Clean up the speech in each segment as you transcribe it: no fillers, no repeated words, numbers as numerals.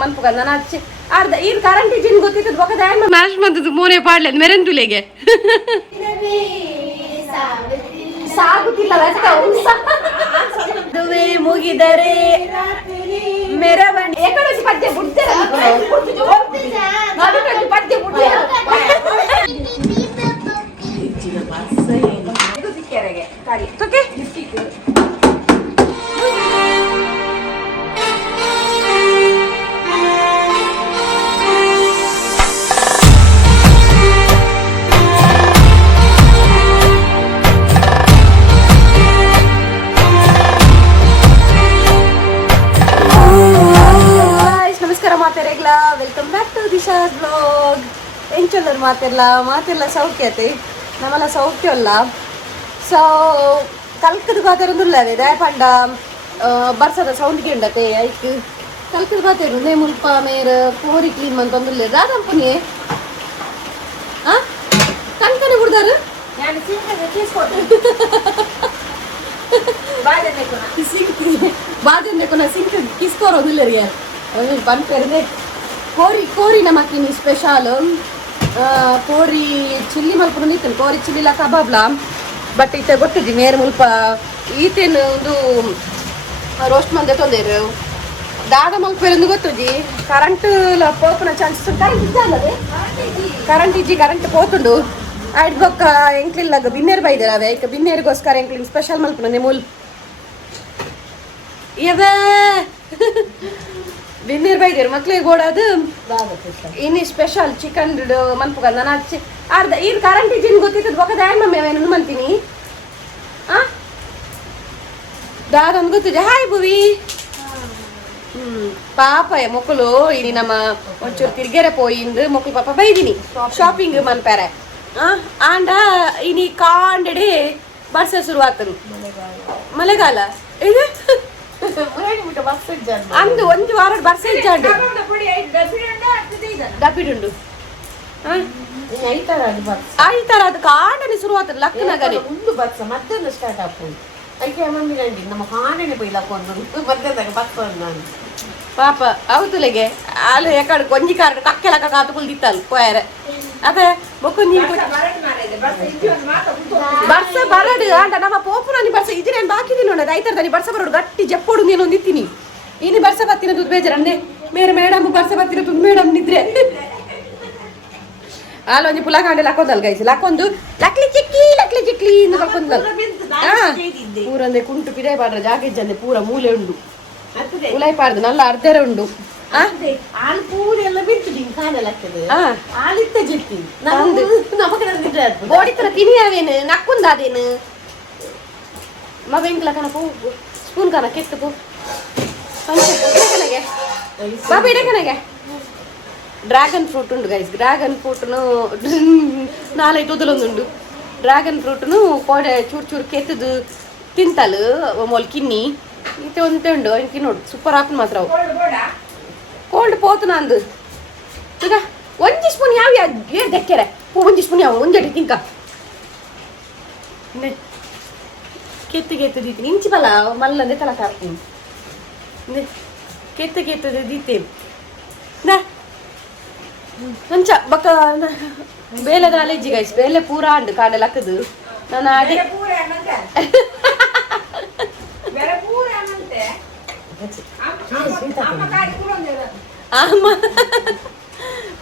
ಮನ್ಪುಗ ನಾನು ಹಚ್ಚಿ ಅರ್ಧ ಇದು ಕರೆಂಟ್ ಜಿನ್ ಗೊತ್ತಿತ್ತು ಬೊಕ ದಾಯ ಮ್ಯಾಶ್ ಮಾಡ್ತದ್ದು ಮೋನೆ ಪಾಡ್ಲೆ ಮೆರೆಂತುಲೆಗೆ ಸಾಗುತ್ತಿಲ್ಲ ದುವೆ ಮುಗಿದರೆ ಮೆರವಣಿಗೆ ಏಕಡೋಸಿ ಪದ್ಯ ಬಿಡ್ತಾರೆ ಪದ್ಯ ಬಿಡ್ತಾರೆ ಇದು ಸಿಕ್ಕೆರೆಗೆ ಕಾಲಿ okay welcome back to Disha's blog ಎಂಚಲ್ಲರು ಮಾತೆಲ್ಲ ಸೌಖ್ಯತೆ ನಮ್ಮಲ್ಲ ಸೌಖ್ಯ ಅಲ್ಲ ಸೊ ಕಲ್ಕದ ಬಾತರೊಂದುಲ್ಲವೇ ದಯಪಂಡ ಬರ್ಸದ ಸೌಂಡ್ಗೆ ಉಂಡತೆ ಐಕ್ ಕಲ್ಕದ ಬಾತೇರು ನೇ ಮುಲ್ಪ ಮೇರ ಕೋರಿ ಕ್ಲೀನ್ ಮಂತೊಂದುಲ್ಲೆ ದಾದಂಪುನಿ ಕಣ್ಕನೆ ಬಿಡ್ದಾರು ಬಾಜನ್ನೆಕೊನ ಸಿಂಕ್ ಕಿಸ್ಕೋರೋದಿಲ್ಲರಿಗೆ ಪನ್ಪೆರ್ದೆ ಕೋರಿ ನಮಕಿನಿ ಸ್ಪೆಷಲ್ ಕೋರಿ ಚಿಲ್ಲಿ ಮಲ್ಪು ನಿಂತನು ಕೋರಿ ಚಿಲ್ಲಿಲ ಕಬಾಬ್ಲ ಬಟ್ ಈತ ಗೊತ್ತಿದ್ದಿ ಮೇರೆ ಮುಲ್ಪ ಈತೇನು ಒಂದು ರೋಸ್ಟ್ ಮಂದೆ ತೊಂದೇರು ದಾದ ಮಲ್ಪೇರೊಂದು ಗೊತ್ತುಜಿ ಕರೆಂಟ್ ಪೋಪುನ ಚಾನ್ಸಸ್ ಕರೆಂಟ್ ಇಜ್ಜಿ ಕರೆಂಟ್ ಪೋತುಂಡು ಆಯ್ತು ಬೊಕ್ಕ ಎಂಕ್ಲಿಲ್ಲಾಗ ಬಿನ್ನೇರು ಬೈದಿರವೆ ಈಗ ಬಿನ್ನೇರಿಗೋಸ್ಕರ ಎಂಕ್ಲಿಂಗ್ ಸ್ಪೆಷಲ್ ಮಲ್ಪುನ ಮುಲ್ ಇವೇ ಬಿನ್ನೀರ್ ಬೈದೇರು ಮಕ್ಳಿಗೆ ಓಡೋದು ಇನ್ನು ಸ್ಪೆಷಲ್ ಚಿಕನ್ ಮನ್ಪುಗ ನಾನು ಹಚ್ಚಿ ಅರ್ಧ ಇದು ಕರೆಂಟ್ ಜಿನ್ ಗೊತ್ತಿತ್ತು ಬೊಕ ದಾಯ ಮಮ್ಮಿ ಮಂತೀನಿ ದಾದೊಂದು ಗೊತ್ತಿದೆ ಹಾಯ್ ಭುವಿ ಪಾಪ ಮಕ್ಕಳು ಇನಿ ನಮ್ಮ ಒಂಚೂರು ತಿರ್ಗೆರೆ ಪೋಯಿಂದು ಮಕ್ಕಳು ಪಾಪ ಬೈದಿನಿ ಶಾಪಿಂಗ್ ಮನ್ಪ್ಯಾರೆ ಆಂಡ ಇನಿ ಕಾಂಡಡೆ ಬರ್ಸ ಶುರು ಆಗ್ತದೆ ಮಳೆಗಾಲ ಇದು ಅಂದು ಒಂದು ವಾರ ಬರ್ಸ ಇಜ್ಜಾಂಡು ಡಬ್ಬಿಡುಂಡು ಆಯ್ತಾರ ಅದು ಕಾಂಡನೆ ಶುರು ಆಗ್ತದೆ ಲಕ್ಕನಾಗನೆ ಒಂದು ಬರ್ಸ ಮಧ್ಯಾಹ್ನ ಸ್ಟಾರ್ಟ್ ಆಗ್ತದೆ ಅದಕ್ಕೆ ಮಮ್ಮಿ ನಂಡಿ ನಮ್ಮ ಕಾಂಡನೆ ಬೈ ಲಕ್ಕೊಂಡು ಮಧ್ಯಾಹ್ನದಾಗ ಬರ್ಸ ನಾನು ಪಾಪ ಅವತುಲೆಗೆ ಅಲ್ಲಿ ಯಾಕಡೆ ಕೊಂಜಿ ಕಾರಣ ಕಕ್ಕೆಲ ಕಾತುಕೊಳ್ದಿತ್ತಲ್ಲ ಕೋಯರೆ ಅದೇ ಬೊಕ್ಕ ನೀರು ಬರ್ಸ ಬರಡು ಅಂಟ ನಮ್ಮ ಪೋಪು ನಾನು ಬರ್ಸ ಇದು ನಾನು ಬಾಕಿದ್ದೀನಿ ನೋಡ ರೈತರದಲ್ಲಿ ಬರ್ಸ ಬರೋಡು ಗಟ್ಟಿ ಜಪ್ಪೋಡು ನೀನು ಒಂದಿತ್ತೀನಿ ಇನ್ನು ಬರ್ಸ ಬತ್ತಿನ ತುದು ಬೇಜಾರಂದೆ ಮೇರೆ ಮೇಡಮ್ ಬರ್ಸ ಬತ್ತಿನ ತುದು ಮೇಡಮ್ ನಿದ್ರೆ ಆಲೊಂಜಿ ಪುಲ ಕಾಂಡೆ ಲಕ್ಕೊಂದಲ್ ಗೈಸ್ ಲಕ್ಕೊಂದು ಲಕ್ಲಿ ಚಿಕ್ಲಿ ಇಂದು ಲಕ್ಕೊಂದಲ್ ಪೂರಂದೆ ಕುಂಟು ಪಿಡೆ ಬಾಡ್ರ ಜಾಗ ಇಜ್ಜಂದೆ ಪೂರ ಮೂಲೆ ಉಂಡು ಉಲಾಯ್ ಪಾಡ್ದು ನಲ್ಲ ಅರ್ಧರೆ ಉಂಡು ಹಾಲು ಪೂರಿ ಎಲ್ಲ ಬಿಟ್ಟು ಕಾಣಲಾಗ್ತದೆ ಹಾಲಿತ್ತ ಜಿಟ್ಟಿ ಬೋಡಿತರ ತಿನಿಯಾವೇನು ನಕ್ಕೊಂದಾದೇನು ಮವೆಂಕ್ಲ ಕನ ಪೂ ಸ್ಪೂನ್ ಕನ ಕೆಟ್ಟು ಪೂ ಕನಗೆ ಬಾಬಿ ಇಡೆ ಕನಗೆ ಡ್ರ್ಯಾಗನ್ ಫ್ರೂಟ್ ಉಂಡು ಗೈಸ್ ಡ್ರ್ಯಾಗನ್ ಫ್ರೂಟ್ನು ನಾಲ್ಕು ಉದಲೊಂದುಂಡು ಡ್ರ್ಯಾಗನ್ ಫ್ರೂಟ್ನು ಕೋಡೆ ಚೂರು ಕೆತ್ತದು ತಿಂತಲು ಮೊಲ್ ಕಿನ್ನಿ ಇತ್ತೆ ಒಂತೆ ಉಂಡು ಇಂಕಿ ನೋಡು ಸೂಪರ್ ಹಾಕು ಮಾತ್ರ ಅವು ಕೋಲ್ಡ್ ಪೋತು ನಂದು ಈಗ ಒಂಜಿ ಸ್ಪೂನ್ ಯಾವ ಏನು ತೆಕ್ಕೆರೆ ಒಂಜಿ ಸ್ಪೂನ್ ಯಾವ ಒಂಜಡಿ ತಿಂಕ ಕೆತ್ತು ದೀತೀನಿ ಇಂಚಿ ಬಲ ಮಲ್ಲಂದೆ ತಲ ಹಾಕ್ತೀನಿ ಕೆತ್ತು ದೀತೇವೆ ಮಂಚ ಬಕ್ಕ ಬೇಲೆದ ಅಲೆಜ್ಜಿ ಗೈಸ್ ಬೇಲೆ ಪೂರ ಅಂಡು ಕಾಡೆಲ್ಲ ಹಾಕದು ನಾನು ಆಡಿ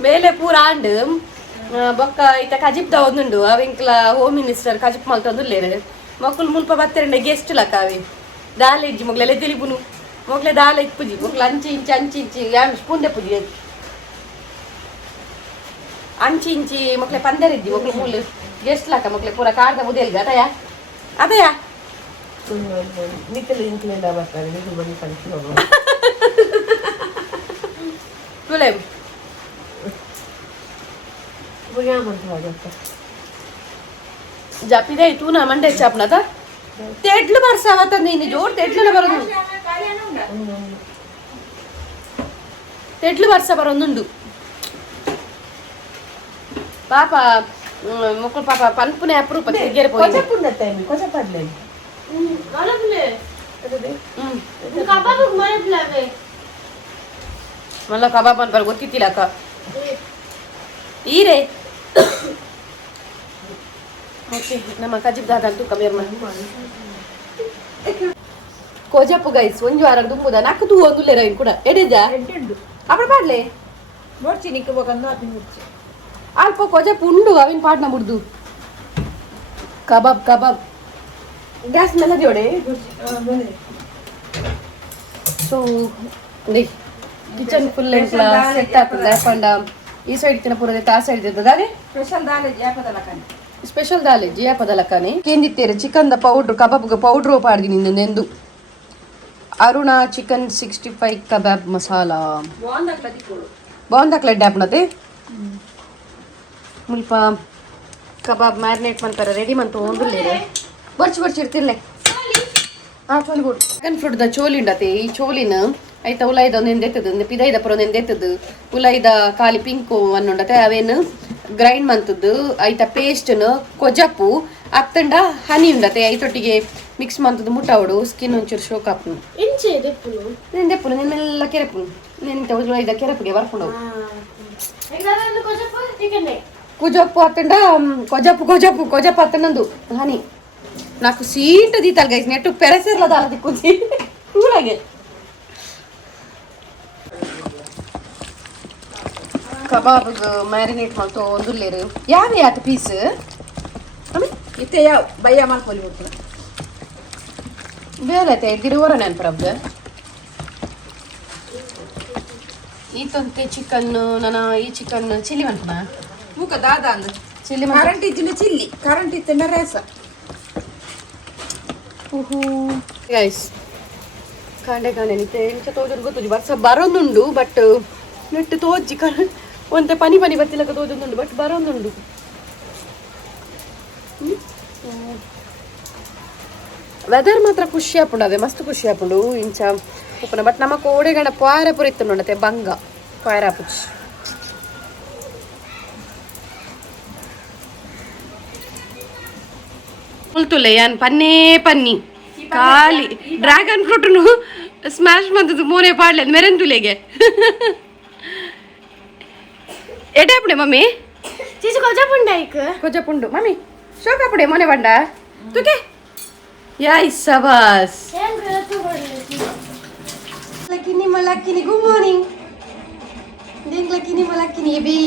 ಬೇಲೆ ಪೂರ ಆಂಡು ಬೊಕ್ಕ ಇತ್ತ ಕಜಿಪ್ದ ಒಂದುಂಡು ಅವಿಂಕ್ಲ ಹೋಮ್ ಮಿನಿಸ್ಟರ್ ಕಜಿಪ್ ಮಲ್ತೊಂದುಲ್ಲೇರು ಮಕ್ಕಳು ಮುಲ್ಪ ಬತ್ತೆರಂಡೆ ಗೆಸ್ಟ್ ಲಕ್ಕ ಅವಿ ದಾಲೆ ಇಜ್ಜಿ ಮೊಗ್ಲೆಲ್ಲ ತಿಳಿಪುನು ಮೊಗ್ಲೆ ದಾಲೆ ಇಪ್ಪುಜಿ ಮೊಗ್ಲು ಅಂಚಿ ಇಂಚಿ ಸ್ಪೂನ್ ಪುಜಿ ಅಂಚಿ ಇಂಚಿ ಮೊಗ್ಲೆ ಪಂದರಿದ್ದಿ ಮೊಗ್ಲು ಮೂಲು ಗೆಸ್ಟ್ ಲಕ್ಕ ಮೊಗ್ಲೆ ಪೂರ ಕಾಡ್ದ ಮುದೆಲ್ಗ ಅದಯಾ ನಿಖಿಲ್ ಇಂಕ್ಲೆಲ್ಲ ಬರ್ತಾರೆ ನಿಖಿಲ್ ಬಂದು ಕಳಿಸಿ ತುಲೇಮ್ ಜಾಪಿದೆ ತೂನ ಮಂಡೆ ಚಾಪ್ನದ ತೆಡ್ಲು ಬರ್ಸಾವತ್ತ ನೀನು ಜೋರ್ ತೆಡ್ಲೆಲ್ಲ ಬರೋದು ತೆಡ್ಲು ಬರ್ಸ ಬರೋದುಂಡು ಪಾಪ ಮಕ್ಕಳು ಪಾಪ ಪನ್ಪುನೆ ಅಪರೂಪ ತೆಗೆರೆ ಪೋಯಿ ಮಲ್ಲ ಕಬಾಬ್ ಅಂತ ಗೊತ್ತಿತ್ತಿಲ್ಲ ಅಕ್ಕ ಈರೇ ಓಕೆ ನಮ್ಮ ಕಜಿಬ್ ದಾದ ತೂಕ ಬೇರೆ ಕೋಜಪ್ಪು ಗೈಸ್ ಒಂಜು ವಾರ ದುಂಬುದ ನಾಲ್ಕು ತೂ ಒಂದು ಲೇರ ಕೂಡ ಎಡಿಜ ಅప్పుడు ಪಾಡ್ಲೆ ನೋಡ್ಚಿ ನಿಕ್ಕ ಹೋಗಂದು ಅದು ನೋಡ್ಚಿ ಅಲ್ಪ ಕೋಜಪ್ಪು ಉಂಡು ಅವಿನ ಪಾಡ್ನ ಮುಡ್ದು ಕಬಾಬ್ ಕಬಾಬ್ ಗ್ಯಾಸ್ ಮೇಲೆ ಜೋಡೆ ಸೊ ಕಿಚನ್ ಫುಲ್ ಎಂಟ್ಲ ಸೆಟ್ ಆಗ್ತದೆ ಯಾಕಂಡ ಈ ಸೈಡ್ ತಿನ್ನ ಪೂರ ಆ ಸೈಡ್ ಇರ್ತದೆ ಅದೇ ಸ್ಪೆಷಲ್ ದಾಲೆ ಜಿಯಾಪದ ಲಕ್ಕನೆ ಕೇಂದಿತ್ತೇರೆ ಚಿಕನ್ ದ ಪೌಡ್ರ್ ಕಬಾಬ್ ಪೌಡ್ರು ಪಾಡ್ದಿ ನಿಂದು ನೆಂದು ಅರುಣ ಚಿಕನ್ 65 ಕಬಾಬ್ ಮಸಾಲಾ ಬಾಂದಾಕ್ಲ ಡ್ಯಾಪ್ನತೆ ಮುಲ್ಪ ಕಬಾಬ್ ಮ್ಯಾರಿನೇಟ್ ಮಾಡ್ತಾರೆ ರೆಡಿ ಮಂತು ಒಂದುಲ್ಲೇರೆ ಬರ್ಚಿ ಇರ್ತಿರ್ಲೆ ಚೋಲಿ ಬಿಡು ಡ್ರ್ಯಾಗನ್ ಫ್ರೂಟ್ ದ ಚೋಲಿ ಉಂಡತೆ ಈ ಚೋಲಿನ ಐತ ಉಲಾಯ್ದ ಒಂದು ಎಂದೆತ್ತದು ಪಿದೈದ ಪುರ ಒಂದು ಎಂದೆತ್ತದು ಉಲಾಯ್ದ ಖಾಲಿ ಪಿಂಕು ಅನ್ನುಂಡತೆ ಅವೇನು ಗ್ರೈಂಡ್ ಮಂತದ್ದು ಐತ ಪೇಸ್ಟ್ನು ಕೊಜಪ್ಪು ಅತ್ತಂಡ ಹನಿ ಉಂಡತೆ ಐತೊಟ್ಟಿಗೆ ಮಿಕ್ಸ್ ಮಂತದ್ದು ಮುಟ್ಟವಡು ಸ್ಕಿನ್ ಒಂಚೂರು ಶೋಕ್ ಹಾಪು ದೆಪ್ಪುನು ನಿನ್ನೆಲ್ಲ ಕೆರೆಪು ನಿಂತ ಉಲಾಯ್ದ ಕೆರೆಪಿಗೆ ಬರ್ಕೊಂಡು ಕುಜಪ್ಪು ಅತ್ತಂಡ ಕೊಜಪ್ಪು ಅತ್ತಂಡಂದು ಹನಿ నాకు సీట్ దీతాలు గైస్ నెట్టు పెరసేర్ల దాల దిక్కుచి ఊలాగే ಕಬಾಬ್ ಮ್ಯಾರಿನೇಟ್ ಮಾಡ್ತು ಒಂದುಲ್ಲೇರು ಯಾವೇ ಆತ ಪೀಸ್ ಇತ್ತೆ ಯಾವ ಬಯ್ಯ ಮಾಡ್ಕೊಳ್ಳಿ ಹೋಗ್ತದೆ ಬೇರೆ ಐತೆ ದಿರುವರ ನೆನಪರಬ್ದು ಈತಂತೆ ಚಿಕನ್ ನಾನು ಈ ಚಿಕನ್ ಚಿಲ್ಲಿ ಮಾಡ್ತಾನ ಮೂಕ ದಾದ ಅಂದ ಚಿಲ್ಲಿ ಕರೆಂಟ್ ಇದ್ದಿನ ಚಿಲ್ಲಿ ಕರೆಂಟ್ ಇತ್ತಿನ ರೇಸ ಗೈಸ್ ಕಾಂಡೆ ನಿಂತೆ ಇಂಚ ತೋಜೊಂದು ಗೊತ್ತುಜಿ ಬರ್ಸ ಬರೋದುಂಡು ಬಟ್ ನೆಟ್ ತೋಜಿ ಒಂತೆ ಪನಿ ಬತ್ತಿಲಕ ತೋಜೊಂದುಂಡು ಬಟ್ ಬರೋದುಂಡು ವೆದರ್ ಮಾತ್ರ ಖುಷಿ ಆಪುಂಡು ಅವೇ ಮಸ್ತ್ ಖುಷಿ ಆಪುಂಡು ಇಂಚ ಉಪ್ಪನ ಬಟ್ ನಮ್ಮ ಕೋಡೆಗಣ ಪಾರ ಪುರ ಇತ್ತು ನೋಡತೆ ಬಂಗ ಪಾರ ಪುಚ್ ಉಲ್ತುಲೆ ಯಾನ್ ಪನ್ನಿ ಖಾಲಿ ಡ್ರ್ಯಾಗನ್ ಫ್ರೂಟ್ನು ಸ್ಮ್ಯಾಶ್ ಮಂತದ್ದು ಮೋನೆ ಪಾಡ್ಲೆ ಮೆರೆಂತುಲೆಗೆ ಎಟಾಪುಡೆ ಮಮ್ಮಿ ಚೀಚು ಕೊಜಪುಂಡು ಮಮ್ಮಿ ಶೋಕಾಪುಡೆ ಮೋನೆ ಬಂಡ ತುಕೆ ಯಾಯ್ ಸಬಾಸ್ ಲಕ್ಕಿನಿ ಮಲಕ್ಕಿನಿ ಗುಡ್ ಮಾರ್ನಿಂಗ್ ದಿಂಗ್ ಲಕ್ಕಿನಿ ಮಲಕ್ಕಿನಿ ಎಬಿ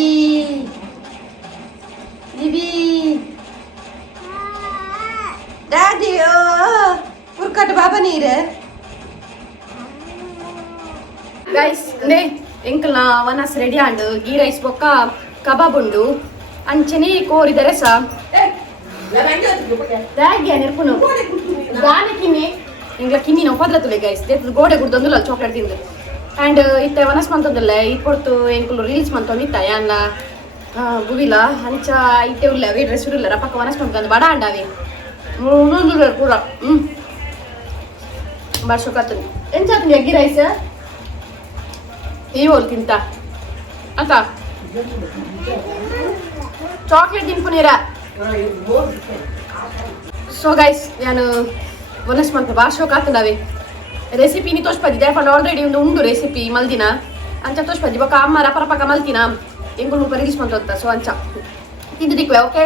డాడీ ఉరకట బాబా నీరు గైస్ నే ಎಂಕಲ್ ನಾ ವನಸ್ ರೆಡಿ ಆಂಡು ಗೀ ರೈಸ್ ಬೊಕ್ಕ ಕಬಾಬ್ ಉಂಡು ಅಂಚನೆ ಕೋರಿದರೆ ಸಾ ದಾಗ್ಯ ನೆರ್ಪುನು ದಾನೆ ಕಿನ್ನಿ ಇಂಗ್ಲ ಕಿನ್ನಿ ನಾವು ಪದ್ರತುಲೆ ಗೈಸ್ ದೇತ್ ಗೋಡೆ ಗುಡ್ದೊಂದುಲ್ಲ ಚಾಕ್ಲೇಟ್ ತಿಂದು ಆ್ಯಂಡ್ ಇತ್ತೆ ವನಸ್ ಮಂತದಲ್ಲ ಇದು ಕೊಡ್ತು ಎಂಕಲು ರೀಲ್ಸ್ ಮಂತೊಂದು ಇತ್ತ ಯಾನ್ನ ಗುವಿಲ ಅಂಚ ಇತ್ತೆ ಉಲ್ಲ ವೇ ಡ್ರೆಸ್ ಉಲ್ಲ ರಪಕ್ಕ ವನಸ್ ಮಂತಂದು ಬಡ ಅಂಡಾವೆ ಪೂರ ಬರ್ಸೋಕತ್ತು ಎಂಚಾತು ಅಗ್ಗಿ ರೈಸ್ ಈ ಹೋಲ್ ತಿಂತ ಅಂತ ಚಾಕ್ಲೇಟ್ ತಿನ್ಪುನೀರ ಸೊ ಗೈಸ್ ನಾನು ಒನಸ್ ಮಂತ್ ಭಾಳ ಶೋಕ್ ಆಗ್ತದಾವೆ ರೆಸಿಪಿ ನೀ ತೋರ್ಸ್ಪದ್ದಿ ದೇಪಂಡ ಆಲ್ರೆಡಿ ಒಂದು ಉಂಡು ರೆಸಿಪಿ ಮಲ್ದಿನ ಅಂಚ ತೋರ್ಸ್ಪದ್ದಿ ಬೊಕ್ಕ ಅಮ್ಮ ರಪರಪಕ್ಕ ಮಲ್ತಿನ ಎಂಗುಳು ರೀಲ್ಸ್ ಮಂತ ಸೊ ಅಂಚ ತಿಂದು ದಿಕ್ವೆ ಓಕೆ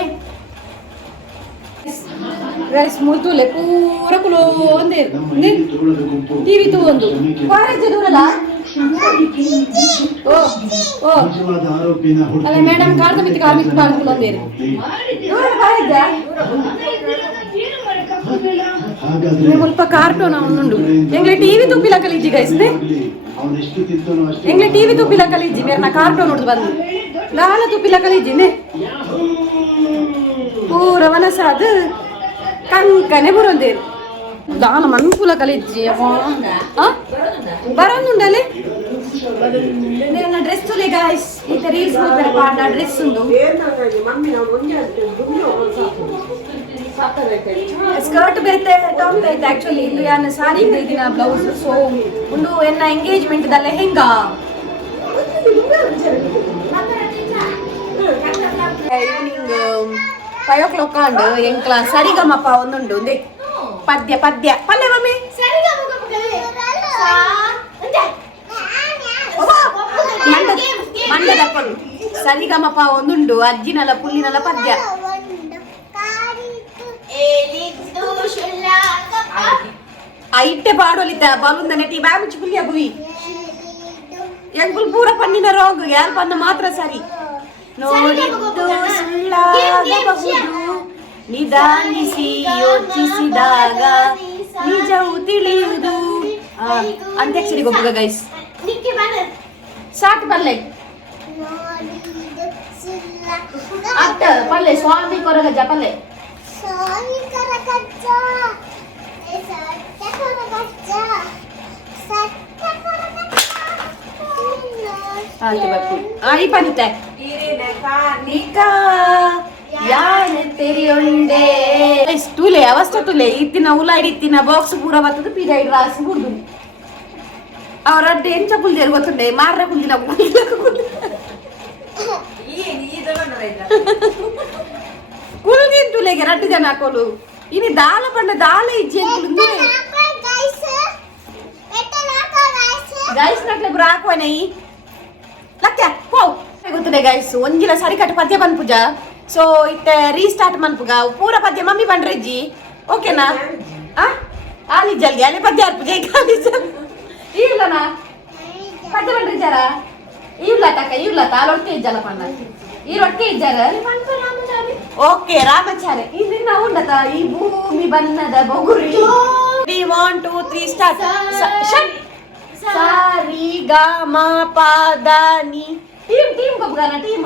ರೈಸ್ ಮುಲ್ತುಲೆ ಪೂರ ಕುಲೋ ಒಂದೇ ಟಿವಿ ತೂ ಒಂದು ಕಾಲೇಜ್ ದೂರಲ್ಲ ಓ ಅಲ್ಲ ಮೇಡಮ್ ಕಾರ್ದ ಮಿತಿ ಕಾರ್ಮಿಕ ಮಾಡ್ಕೊಂಡು ಒಂದೇರಿ ದೂರ ಕಾಲೇಜ ಮುಲ್ಪ ಕಾರ್ಟೂನ್ ಅವನುಂಡು ಎಂಗ್ಲೆ ಟಿವಿ ತುಪ್ಪಿಲ ಕಲೀಜಿ ಗೈಸ್ನೆ ಎಂಗ್ಲೆ ಟಿವಿ ತುಪ್ಪಿಲ ಕಲೀಜಿ ಮೇರೆ ನಾ ಕಾರ್ಟೂನ್ ನೋಡುದು ಬಂದು ದಾಲ ತುಪ್ಪಿಲ ಕಲೀಜಿನೆ ಪೂರ ವನಸ ಅದು ಕಂಕನೆ ಬರೋದೇರು ದಾನ ಮನ್ಪುಲ ಕಲಿಜ್ಜಿ ಬರೋದುಂಡಲೆ ಡ್ರೆಸ್ ತುಲೆ ಗಾಯ್ಸ್ ಈಗ ರೀಲ್ಸ್ ಮಾಡ್ತಾರೆ ಪಾಡ ಡ್ರೆಸ್ ಉಂಡು ಸ್ಕರ್ಟ್ ಬೇರೆ ಟಾಪ್ ಐತೆ ಆಕ್ಚುಲಿ ಇದು ಯಾನ ಸಾರಿ ದಿನ ಬ್ಲೌಸ್ ಸೊ ಒಂದು ಎನ್ನ engagement the lehenga evening 5 o'clock ಅಂಡು ಎಂಕ್ಲ ಸರಿಗಮಪ ಒಂದುಂಡು ಪದ್ಯ ಪಲ್ಲೆ ಮಮ್ಮಿ ಸರಿಗಮಪ ಒಂದುಂಡು ಅಜ್ಜಿನಲ್ಲ ಪುಲ್ಲಿನಲ್ಲ ಪದ್ಯ. ಐಟ್ಟೆ ಪಾಡೋಲಿದ್ದ ಬಲುಂದ ನೆಟಿ ಬ್ಯಾಮುಚ್ಚಿ ಪುಲ್ಲಿಯ ಬುವಿ ಎಂಕುಲ್ ಪೂರ ಪನ್ನಿನ ರೋಗ ಯಾರು ಪನ್ನ ಮಾತ್ರ ಸರಿ. ನೋಡಿದ್ದು ಸುಳ್ಳಾಗಬಹುದು ನಿಧಾನಿಸಿ ಯೋಚಿಸಿದಾಗ ನಿಜವು ತಿಳಿಯುವುದು. ಅಂತ್ಯಾಕ್ಷರಿ ಗೊಬ್ಬರ ಗೈಸ್ ಸಾಕು ಪಲ್ಲೆ ಅಟ್ಟ ಪಲ್ಲೆ ಸ್ವಾಮಿ ಕೊರಗಜ್ಜ ಪಲ್ಲೆ ಈ ಪನಿತೆ ತುಲೆ ಅವಸ್ಥೆ ತುಲೆ ಇತ್ತಿನ ಉಲಾಡಿ ಇತ್ತಿನ ಬಾಕ್ಸ್ ಪೂರ ಬರ್ತದೆ ಪೀರಿಯಡ್ ರಾಸಿ ಹುಡ್ದು ಅವ್ರ ಅಡ್ಡೆ ಎಂಚ ಕುಲ್ದೇರು ಗೊತ್ತುಂಡೆ ಮಾರ್ರ ಕುಲ್ದಿನ ಕುಲ್ದಿನ ತುಲೆಗೆ ರಡ್ಡು ಜನ ಹಾಕೋಲು ಇನಿ ದಾಲ ಪಂಡ ದಾಲ ಇಜ್ಜಿ ಗೈಸ್ ನಟ್ಲೆ ಬ್ರಾ ಹಾಕುವನೆ ಲಕ್ಕ ಪೋ ಗೊತ್ತಿದೆ ಗೈಸ್ ಒಂಜಿಲ ಸರಿ ಕಟ್ಟು ಪದ್ಯ ಬಂದ್ ಪೂಜಾ. ಸೊ ಇತ್ತ ರೀಸ್ಟಾರ್ಟ್ ಮನ್ಪುಗ ಪೂರ ಪದ್ಯ ಮಮ್ಮಿ ಬಂಡ್ರಜ್ಜಿ ಓಕೆನಾ? ಆಲಿ ಜಲ್ಗೆ ಅಲ್ಲಿ ಪದ್ಯ ಪೂಜ ಖಾಲಿ ಜಲ್ ಇಲ್ಲನಾ ಪದ್ಯ ಬಂಡ್ರಿಜಾರ ಇಲ್ಲ ತಕ್ಕ ಇಲ್ಲ ತಾಲೊಟ್ಟಿಗೆ ಇಜ್ಜಲ್ಲ ಪಣ್ಣ ಈ ರೊಟ್ಟಿಗೆ ಇಜ್ಜಾರ ಓಕೆ ರಾಮಚಾರಿ ಇದನ್ನ ಉಂಡತ ಈ ಭೂಮಿ ಬಣ್ಣದ ಬಗುರಿ. 3 1 2 3 ಸ್ಟಾರ್ಟ್. ಸಾರಿ ಗ ಮ ಪ ದ ನಿ ಟೀಮ್ ಗೊಬ್ಬರನ ಟೀಮ್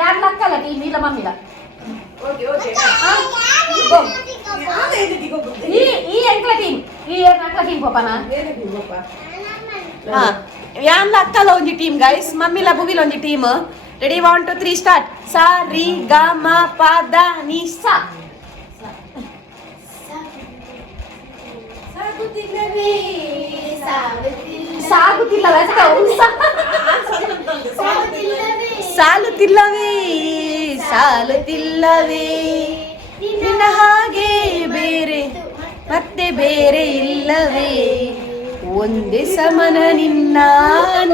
ಯಾರು ಲಕ್ಕಲ್ಲ ಟೀಮ್ ಇಲ್ಲ ಮಮ್ಮಿಲ ಈ ಎಂಕ್ಲ ಟೀಮ್ ಪಪ್ಪನ ಯಾನ್ ಲಕ್ಕಲ್ಲ ಒಂಜಿ ಟೀಮ್ ಗೈಸ್ ಮಮ್ಮಿಲ ಬುಗಿಲ ಒಂಜಿ ಟೀಮ್. Ready 1 2 3 start. ಸ ರಿ ಗ ಮ ಪ ದ ನಿ ಸ ಸಾಗುತ್ತಿಲ್ಲವೇ ಸಾಲುತ್ತಿಲ್ಲವೇ ನಿನ್ನ ಹಾಗೆ ಬೇರೆ ಮತ್ತೆ ಬೇರೆ ಇಲ್ಲವೇ ಒಂದೇ ಸಮನ ನಿನ್ನ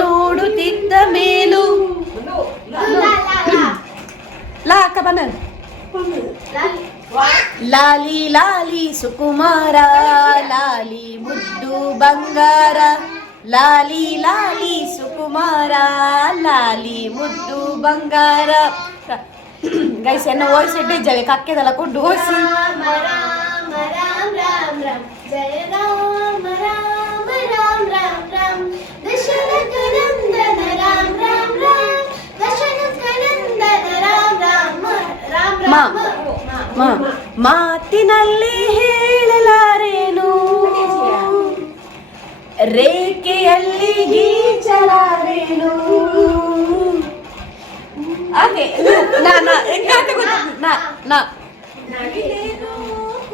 ನೋಡುತ್ತಿದ್ದ ಮೇಲೂ ಲಾಕ ಬನ ಲಾಲಿ ಲಾಲಿ ಸುಕುಮಾರ ಲಾಲಿ ಮುದ್ದು ಬಂಗಾರ ಲಾಲಿ ಲಾಲಿ ಸುಕುಮಾರ ಲಾಲಿ ಮುದ್ದು ಬಂಗಾರ. ಗೈಸ್ ಎನ್ನ ವಾಯ್ಸ್ ಎಡ್ಡೆ ಇದ್ದಾವೆ ಕಕ್ಕೆದಲ್ಲ ಕೊಟ್ಟು ಹೋಸಿ ಮಾತಿನಲ್ಲಿ ಹೇಳಲಾರೇನು ರೇಖೆಯಲ್ಲಿ ಗೀಚಲಾರೇನು. ಹಾಗೆ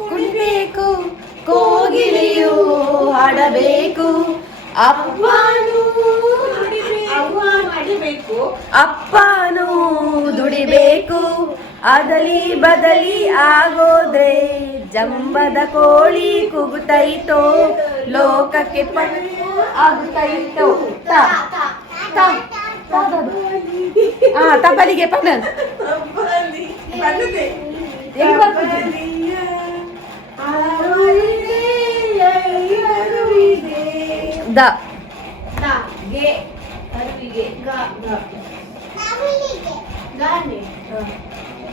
ಕುಣಿಬೇಕು ಕೋಗಿಲೆಯು ಹಾಡಬೇಕು ಅಪ್ಪನೂ ದುಡಿಬೇಕು ಅದಲಿ ಬದಲಿ ಆಗೋದ್ರೆ ಜಂಬದ ಕೋಳಿ ಕೂಗುತ್ತೈತೋ ಲೋಕಕ್ಕೆ ಆಗುತ್ತೈತೋ ತಪ್ಪಲಿಗೆ ಪನ್ನ ದ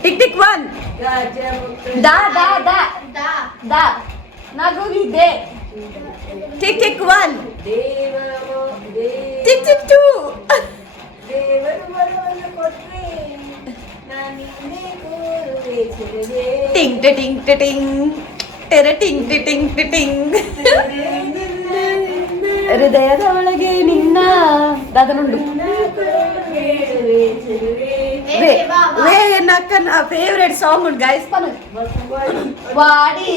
ಟಿಕ್ ಟಿಕ್ 1 ದ ದ ದ ದ ನಗುವಿದೆ ಟಿಕ್ ಟಿಕ್ 1 ಟಿಕ್ ಟಿಕ್ 2 ಟಿಂಗ್ ಟಿಂಗ್ ಟಿಂಗ್ ಟೆರ ಟಿಂಗ್ ಟಿಂಗ್ ಟಿಂಗ್ ಹೃದಯದ ಒಳಗೆ ನಿನ್ನ ಅದನುಂಡು ನಕ್ಕನ ಫೇವ್ರೆಟ್ ಸಾಂಗ್ ಉಂಟು ಗೈಸ್ ವಾಡಿ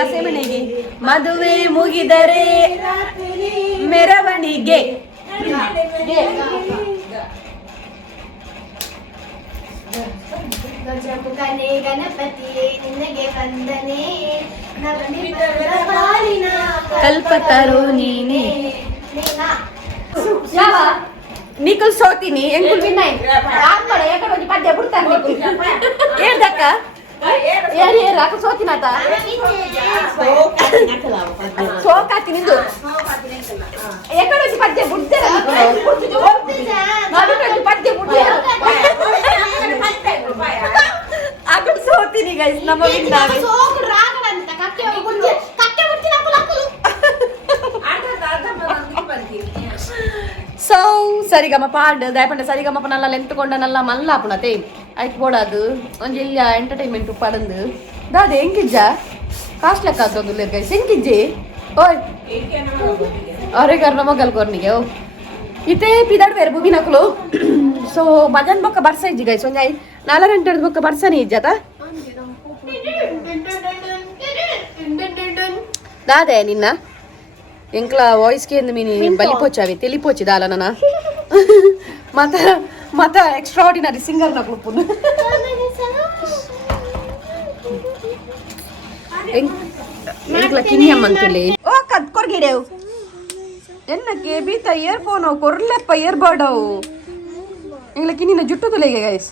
ಹಸೆಮಣೆಗೆ ಮದುವೆ ಮುಗಿದರೆ ಮೆರವಣಿಗೆ. ಗಣಪತಿಯೇ ನಿನಗೆ ವಂದನೆ, ಕಲ್ಪತರು ನೀನೆ. ಯಾವ ನಿಖಲ್ ಸೋತೀನಿ ಎಂಕುಲ್ ವಿನ್ನೈ ಆತ್ಮಡ ಯಾಕಡೆ ಒಂದು ಪದ್ಯ ಬಿಡ್ತಾನೆ ನಿಖಲ್ ಹೇಳ್ದಕ್ಕ ಯಾರು ಯಾರು ಅಕ್ಕ ಸೋತಿನಾತ ಸೋಕಾತಿ ನಿಂದು ಯಾಕಡೆ ಒಂದು ಪದ್ಯ ಬಿಡ್ತೇನೆ ಪದ್ಯ ಬಿಡ್ತೇನೆ ಅక్కడ ಸೋತೀನಿ ಗೈಸ್ ನಮ್ಮ ವಿನ್ನಾವೆ ಸೊ ಸರಿಗಮಪ ಆಡ್ ದಯಪಂಡ ಸರಿಗಮಪ ನಲ್ಲ ಲೆಂತ್ಕೊಂಡ ನಲ್ಲ ಮಲ್ಲ ಆಪುಣತೆ ಆಯ್ತು ಬೋಡದು ಒಂಜಿ ಇಲ್ಲ ಎಂಟರ್ಟೈನ್ಮೆಂಟ್ ಪಡಂದು ದಾದೆ ಹೆಂಗಿಜ್ಜ ಕಾಸ್ಟ್ ಲೆಕ್ಕ ಆತೊಂದು ಗೈಸ್ ಹೆಂಗಿಜ್ಜಿ ಓಯ್ ಅವ್ರಿಗೆ ಮಗಲ್ ಕೊರ್ನಿಗೆ ಓ ಇತ್ತೆ ಪಿದಾಡ್ ಬೇರೆ ಬುಗಿನಕಲು ಸೊ ಭಜನ್ ಬೊಕ್ಕ ಬರ್ಸ ಇಜ್ಜಿ ಗೈಸ್ ಒಂಜಿ 4 ಗಂಟೆ ಬೊಕ್ಕ ಬರ್ಸನಿ ಇಜ್ಜತ ದಾದೆ ನಿನ್ನ ಎಂಕ್ಲ ವಾಯ್ಸ್ಗೆ ಎಂದು ಮೀನಿ ಬಲಿಪೋಚಾವಿ ತೆಲಿಪೋಚಿ ದಾಲ ನನ್ನ ಮತ ಎಕ್ಸ್ಟ್ರಾಆರ್ಡಿನರಿ ಸಿಂಗರ್ ನ ಕುಪ್ಪುನು ಎಂಕ್ಲ ಕಿನ್ಯಮ್ಮಂತುಲೆ ಓ ಕದ್ ಕೊರ್ಗಿಡೆವು ಎನ್ನಕ್ಕೆ ಬೀತ ಇಯರ್ಫೋನ್ ಕೊರ್ಲೆಪ್ಪ ಇಯರ್ಬಡ್ ಅವು ಎಂಗ್ಲ ಕಿನ್ನಿನ ಜುಟ್ಟು ತುಲೆಗೆ ಗೈಸ್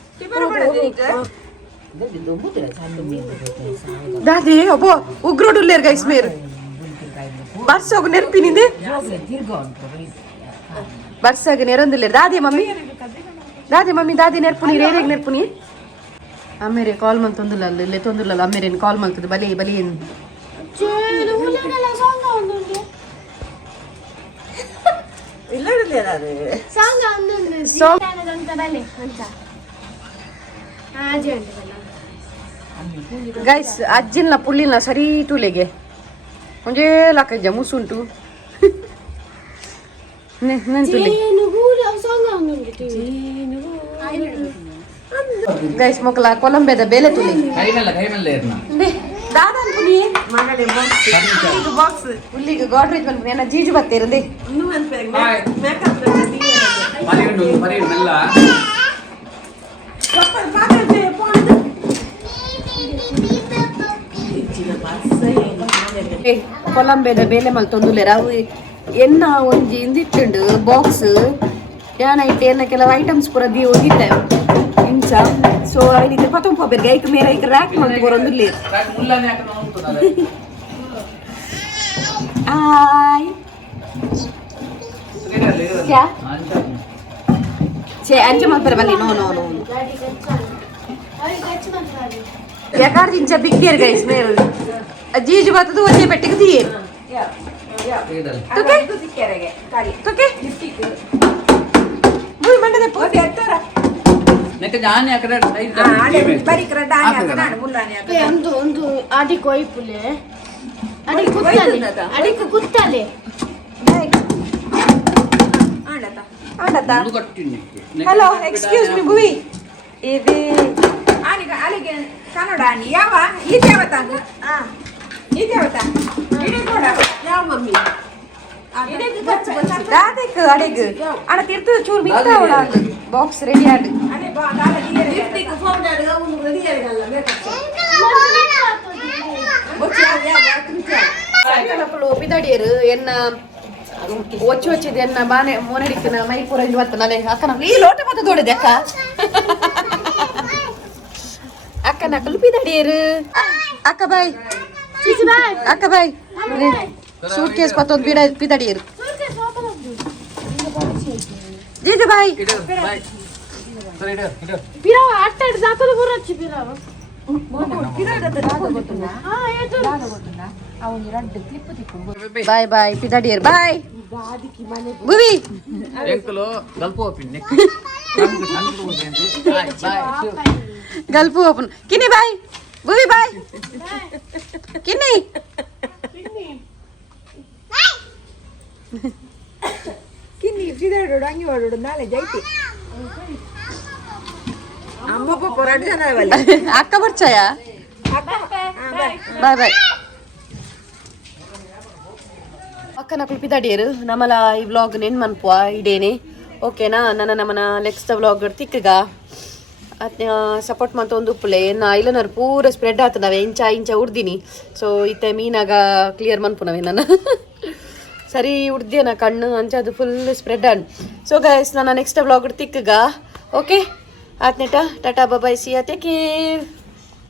ದಾದಿ ಅಬ್ಬೋ ಉಗ್ರೋಡುಲ್ಲೇರ್ ಗೈಸ್ ಮೇರು ಬರ್ಸೋಗ ನೆರ್ಪಿನಿಂದೆ ಬರ್ಸಾಗ ನೆರೊಂದಿಲ್ಲ ದಾದಿ ಮಮ್ಮಿ ದಾದಿ ನೆರ್ಪುನಿ ರೇರೆಗ್ ನೆರ್ಪುನಿ ಅಮ್ಮೇರೆ ಕಾಲ್ ಮಲ್ ತೊಂದಿಲ್ಲ ಇಲ್ಲೇ ತೊಂದಿಲ್ಲ ಅಮ್ಮೇರೇನು ಕಾಲ್ ಮಲ್ತದೆ ಬಲಿ ಬಲಿ ಗೈಸ್ ಅಜ್ಜಿನ ಪುಳ್ಳಿನ ಸರಿ ಟೂಲೆಗೆ ಒಂಜೇ ಲಾಕಜ್ಜ ಮುಸುಂಟು ಗೈಸ್ ಮೊಕಲ ಕೊಲಂಬೆದ ಬೇಲೆ ತುಳಿ ಬಾಕ್ಸ್ ಉಲ್ಲಿಗೆ ಗಾಡ್ರೇಜ್ ಬಂದ್ಬಿಡಿ ಏನ ಜೀಜು ಬತ್ತೇರಂದೆ ಕೊಲಂಬೆದ ಬೇಲೆ ಮಲ್ ತೊಂದುಲೆರ ಅವು ಎನ್ನ ಒಂಜಿ ಇಂದಿಟ್ಟುಂಡು ಬಾಕ್ಸ್ ಏನೈತೆ ಎನ್ನ ಕೆಲವು ಐಟಮ್ಸ್ ಪೂರ ದಿ ಒಗಿತೆ ಇಂಚ ಸೊ ಐನಿಗೆ ಪತಂಪ ಬೇರೆ ಐಕ್ ಮೇರೆ ಐಕ್ ರ್ಯಾಕ್ ಮಂತ್ ಬರೊಂದುಲ್ಲೆ ಆಯ್ ಕ್ಯಾ ಛೇ ಅಂಚ ಮಾತ್ರ ಬಲ್ಲಿ ನೋ ನೋ ನೋ ಯಾಕಾರ್ ಇಂಚ ಬಿಗ್ಗೇರ್ ಗೈಸ್ ಮೇರು ಜೀಜು ಬತ್ತದು ಒಂದೇ ಬೆಟ್ಟಿಗೆ ದಿಯೇ ತುಕೆ ತುಕೆ ಮುಯ್ ಮಂಡದೆ ಪೋತೆ ಅತ್ತರ ನೆಕ್ಕೆ ಜಾನೆ ಅಕಡ ಐತ ಬರಿ ಕ್ರೆಡ ಆನೆ ಅಕಡ ಮುಲ್ಲಾನೆ ಅಕಡ ಒಂದು ಆಡಿ ಕೊಯ್ಪುಲೆ ಅಡಿ ಕುತ್ತಲೆ ಆಡತ ಆಡತ ಒಂದು ಕಟ್ಟಿನಿ ಹಲೋ ಎಕ್ಸ್ಕ್ಯೂಸ್ ಮಿ ಬುವಿ ಇದು ಆನಿಗ ಅಲಿಗೆ ಕನ್ನಡ ಆನಿ ಯಾವ ಇದ್ಯಾವತ ಇದ್ಯಾವತ ಇಡಿ ಕೊಡ ಯಾವ ಮಮ್ಮಿ ಇಡಿಗೆ ಖರ್ಚು ಬಂತು ದಾದೆಕ್ ಅಡೆಗ್ ಅಣ ತಿರ್ತು ಚೂರ್ ಮಿತ್ತ ಅವಳ ಬಾಕ್ಸ್ ರೆಡಿ ಆಡು ಅನೆ ಬಾ ದಾಲ ದಿಯರೆ ಲಿಫ್ಟಿಗೆ ಫೋನ್ ಆಡುಗ ಒಂದು ರೆಡಿ ಆಗಿರಲ್ಲ ಬೇಕಪ್ಪ ಬೊಚ್ಚ ಯಾವ ತುಂಚ ಸೈಕಲಪ್ಪಳು ಪಿದಡಿಯರು ಎನ್ನ ಒಚ್ಚಿ ಎನ್ನ ಬಾನೆ ಮೋನಡಿಕ್ಕಿನ ಮೈಪುರ ಇಂದು ಬತ್ತ ನಲೆ ಅಕ್ಕನ ಈ ಲೋಟ ಬತ್ತ ದೊಡ್ಡದೆ ಅಕ್ಕ ಅಕ್ಕನ ಪಿದಡಿಯರು ಅಕ್ಕ ಬಾಯ್ ಅಕ್ಕ ಬಾಯ್ ಸೂಟ್ ಕೇಸ್ ಪತ್ತೊಂದು ಪಿದಡಿಯರು ಜೀಜು ಬಾಯ್ ಸರಿ ಇಡು ಇಡು ಬಿರಾವ ಅಟ್ಟ ಹಿಡ್ದು ಹಾಕೋದು ಬರಚ್ಚಿ ಬಿರಾವ ಬಾಯ್ ಬಾಯ್ ಪಿದಡಿಯರು ಬಾಯ್ ಬುವಿ ಎಂಕಲು ಗಲ್ಪು ಪಿನ್ನೆ ಗಲ್ಪು ಓಪನ್ ಕಿನ್ನಿ ಬಾಯ್ ಬುವಿ ಬಾಯ್ ಕಿನ್ನಿ ಕಿನ್ನಿ ಸಿದಾಡೋಡು ಅಂಗಿ ಮಾಡೋಡು ನಾಳೆ ಜೈತಿ ಅಮ್ಮ ಪೊರಾಟ ಜನ ಅಕ್ಕ ಬರ್ಚಾಯ ಬಾಯ್ ಬಾಯ್ ಅಕ್ಕನ ಕುಲ್ಪಿದಾಡಿಯರು ನಮ್ಮಲ ಈ ವ್ಲಾಗ್ ನೆನ್ ಮನ್ಪುವ ಇಡೇನೆ ಓಕೆನಾ ನಮ್ಮನ ನೆಕ್ಸ್ಟ್ ವ್ಲಾಗ್ ತಿಕ್ಕಗ ಸಪೋರ್ಟ್ ಮಾಡ್ತಾ ಒಂದು ಉಪ್ಪುಲೆ ನಾ ಇಲ್ಲನವ್ರು ಪೂರ ಸ್ಪ್ರೆಡ್ ಆಗ್ತದವೆ ಇಂಚ ಉಡ್ದೀನಿ ಸೊ ಇತ್ತೆ ಮೀನಾಗ ಕ್ಲಿಯರ್ ಮನ್ಪುನವೆ ನಾನು ಸರಿ ಉಡ್ದೇನ ಕಣ್ಣು ಅಂಚ ಅದು full spread on so guys ನಾನು ನೆಕ್ಸ್ಟ್ ವ್ಲಾಗ್ ತಿಕ್ಕಗ ಓಕೆ ಆತ್ನೇಟ ಟಾಟಾ ಬಾಯ್ ಸಿ ಟೇಕ್ ಕೇರ್